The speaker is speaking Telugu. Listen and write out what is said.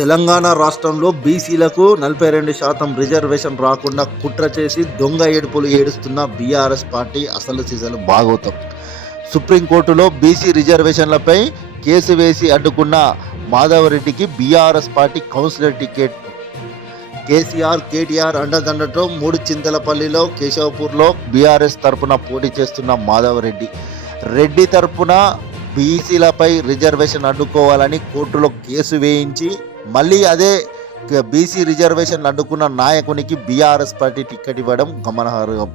తెలంగాణ రాష్ట్రంలో బీసీలకు 42% రిజర్వేషన్ రాకుండా కుట్ర చేసి దొంగ ఏడుపులు ఏడుస్తున్న బీఆర్ఎస్ పార్టీ అసలు సిసలు భాగవతం. సుప్రీంకోర్టులో బీసీ రిజర్వేషన్లపై కేసు వేసి అడ్డుకున్న మాధవరెడ్డికి BRS party councillor ticket. KCR KTR అండదండతో మూడుచింతలపల్లిలో కేశవపూర్లో బీఆర్ఎస్ తరపున పోటీ చేస్తున్న మాధవరెడ్డి రెడ్డి తరపున బీసీలపై రిజర్వేషన్ అడ్డుకోవాలని కోర్టులో కేసు వేయించి మళ్ళీ అదే బీసీ రిజర్వేషన్ అడ్డుకున్న నాయకునికి బీఆర్ఎస్ పార్టీ టికెట్ ఇవ్వడం గమనార్హం.